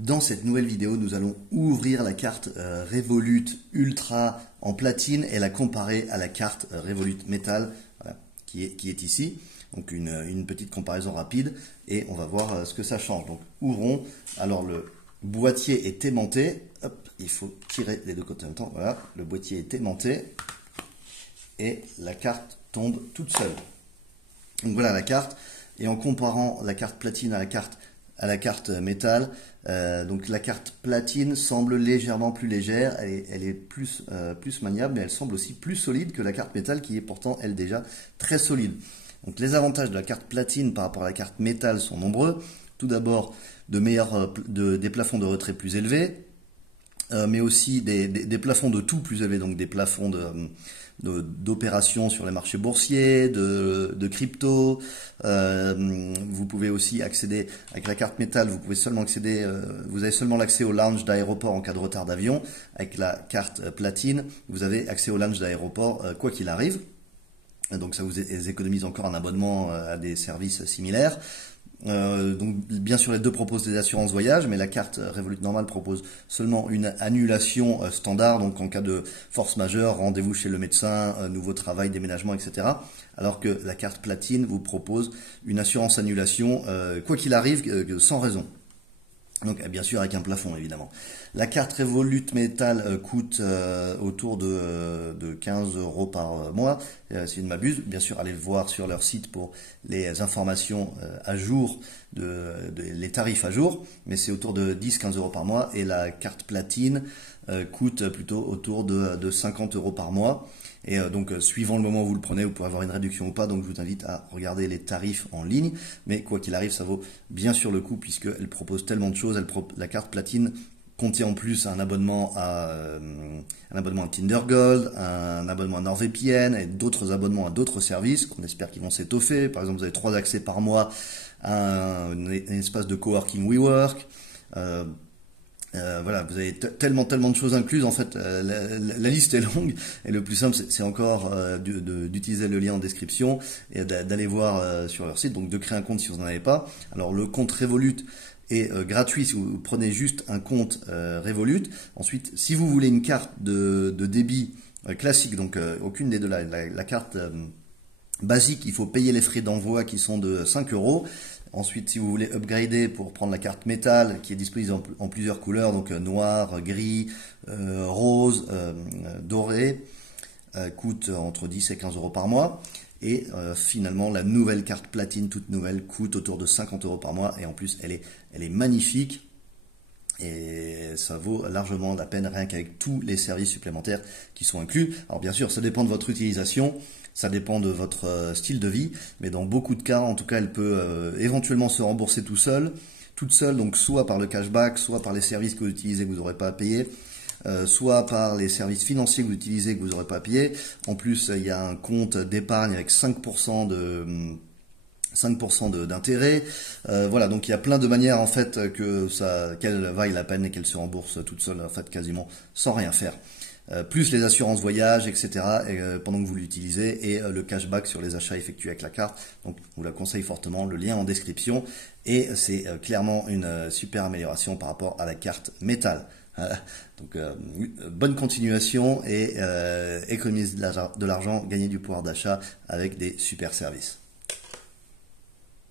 Dans cette nouvelle vidéo, nous allons ouvrir la carte Revolut Ultra en platine et la comparer à la carte Revolut Metal, voilà, qui est ici. Donc une petite comparaison rapide et on va voir ce que ça change. Donc ouvrons. Alors le boîtier est aimanté. Hop, il faut tirer les deux côtés en même temps. Voilà, le boîtier est aimanté et la carte tombe toute seule. Donc voilà la carte. Et en comparant la carte platine à la carte métal, donc la carte platine semble légèrement plus légère, elle est plus maniable, mais elle semble aussi plus solide que la carte métal qui est pourtant elle déjà très solide. Donc les avantages de la carte platine par rapport à la carte métal sont nombreux. Tout d'abord des plafonds de retrait plus élevés, mais aussi des plafonds de tout plus élevés, donc des plafonds d'opérations sur les marchés boursiers, de crypto. Vous pouvez aussi accéder avec la carte métal, vous pouvez seulement accéder, vous avez seulement l'accès au lounge d'aéroport en cas de retard d'avion. Avec la carte platine, vous avez accès au lounge d'aéroport quoi qu'il arrive. Donc ça vous économise encore un abonnement à des services similaires. Donc bien sûr les deux proposent des assurances voyage, mais la carte Revolut normale propose seulement une annulation standard, donc en cas de force majeure, rendez-vous chez le médecin, nouveau travail, déménagement, etc. Alors que la carte platine vous propose une assurance annulation quoi qu'il arrive, sans raison. Donc bien sûr avec un plafond évidemment. La carte Revolut Metal coûte autour de 15 € par mois, si je ne m'abuse. Bien sûr allez voir sur leur site pour les informations à jour, les tarifs à jour, mais c'est autour de 10-15 € par mois. Et la carte platine coûte plutôt autour de 50 € par mois. Et donc, suivant le moment où vous le prenez, vous pourrez avoir une réduction ou pas. Donc, je vous invite à regarder les tarifs en ligne. Mais quoi qu'il arrive, ça vaut bien sûr le coup puisqu'elle propose tellement de choses. La carte platine contient en plus un abonnement à Tinder Gold, un abonnement à NordVPN et d'autres abonnements à d'autres services qu'on espère qu'ils vont s'étoffer. Par exemple, vous avez 3 accès par mois à un espace de coworking WeWork. Voilà, vous avez tellement de choses incluses. En fait, la liste est longue et le plus simple, c'est encore d'utiliser le lien en description et d'aller voir sur leur site. Donc, de créer un compte si vous n'en avez pas. Alors, le compte Revolut est gratuit si vous prenez juste un compte Revolut. Ensuite, si vous voulez une carte de débit classique, donc aucune des deux, la carte basique, il faut payer les frais d'envoi qui sont de 5 €. Ensuite, si vous voulez upgrader pour prendre la carte métal qui est disponible en plusieurs couleurs, donc noir, gris, rose, doré, coûte entre 10 et 15 € par mois. Et finalement, la nouvelle carte platine, toute nouvelle, coûte autour de 50 € par mois. Et en plus, elle est magnifique. Et ça vaut largement la peine rien qu'avec tous les services supplémentaires qui sont inclus. Alors bien sûr, ça dépend de votre utilisation, ça dépend de votre style de vie, mais dans beaucoup de cas, en tout cas, elle peut éventuellement se rembourser toute seule, donc soit par le cashback, soit par les services que vous utilisez que vous n'aurez pas à payer, soit par les services financiers que vous utilisez que vous n'aurez pas à payer. En plus, il y a un compte d'épargne avec 5% d'intérêt. Voilà, donc il y a plein de manières en fait qu'elle vaille la peine et qu'elle se rembourse toute seule en fait quasiment sans rien faire. Plus les assurances voyage, etc. Pendant que vous l'utilisez et le cashback sur les achats effectués avec la carte. Donc je vous la conseille fortement, le lien en description. Et c'est clairement une super amélioration par rapport à la carte métal. Donc bonne continuation et économiser de l'argent, gagner du pouvoir d'achat avec des super services.